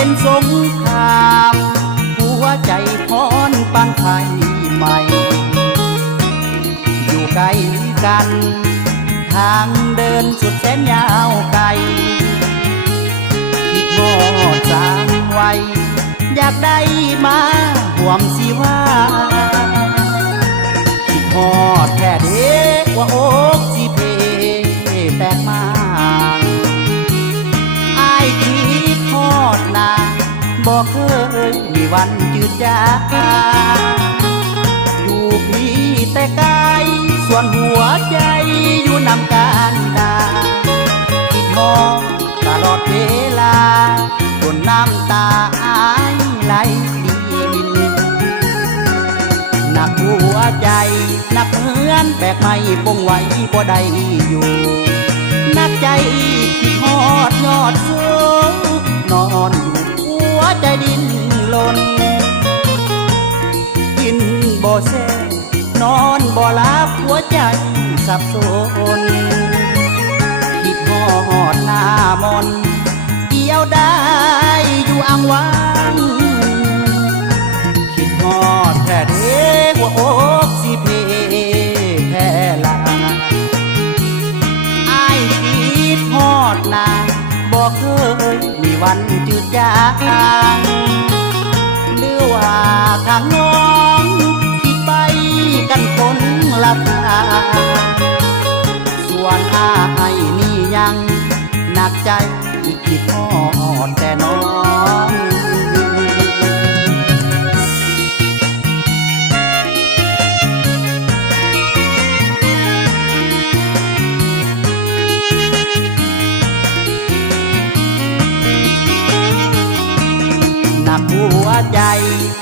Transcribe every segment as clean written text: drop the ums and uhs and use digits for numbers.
เป็นสงครามหัวใจพรปังไฟใหม่อยู่ไกลกันทางเดินสุดแสนยาวไกลคิดฮอดสามวัยอยากได้มาห่วมสิว่าคิดฮอดแค่เด็กว่าอกสิเพแตกมาอ้ายคิดฮอดนาบอกเคยมีวันจืดจางอยู่พี่แต่กายส่วนหัวใจอยู่นำการดาคิดมองตลอดเวลาจนน้ำตาอ้ายไหลดินหนักหัวใจหนักเหมือนแบกไม้ปงไว้บ่ได้อยู่หนักใจคิดฮอดยอดสูงนอนอยู่หัวใจดิ้นรนกินบ่แซ่นอนบ่หลับหัวใจสับสนคิดฮอดหน้ามนเกี่ยวได้อยู่อ่างวางคิดฮอดแค่เด็กว่าอกสิเพแค่ลาอ้ายคิดฮอดนาบอกเคยมีวันจืดจางหรือว่าทางน้องคิดไปกันคนละทางส่วนอ้ายนี่ยังหนักใจคิดฮอดแต่น้องหนักหัวใจ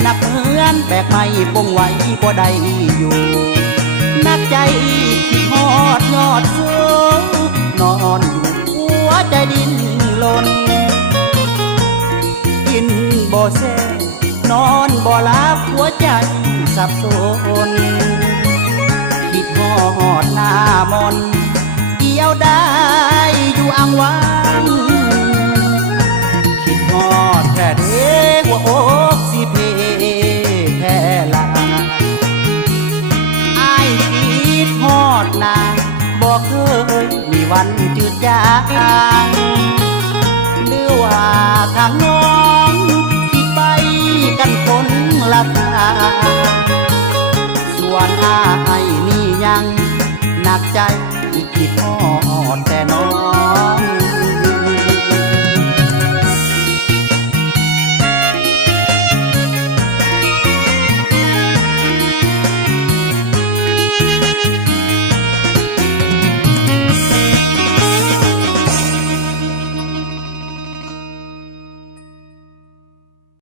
หนักเหมือนแบกไม้ปงไว้บ่ได้อยู่หนักใจคิดฮอดยอดสูงนอนอยู่หัวใจดิ้นรนกินบ่แซ่นอนบ่หลับหัวใจสับสนคิดฮอดหน้ามนเกี่ยวได้อยู่อ่างวางคิดฮอดแค่เด็กว่าอกสิเพแค่ลาอ้ายคิดฮอดนาบอกเคยมีวันจืดจางหรือว่าทางน้องคิดไปกันคนละทางส่วนอ้ายนี่ยังหนักใจคิดฮอดแต่น้อง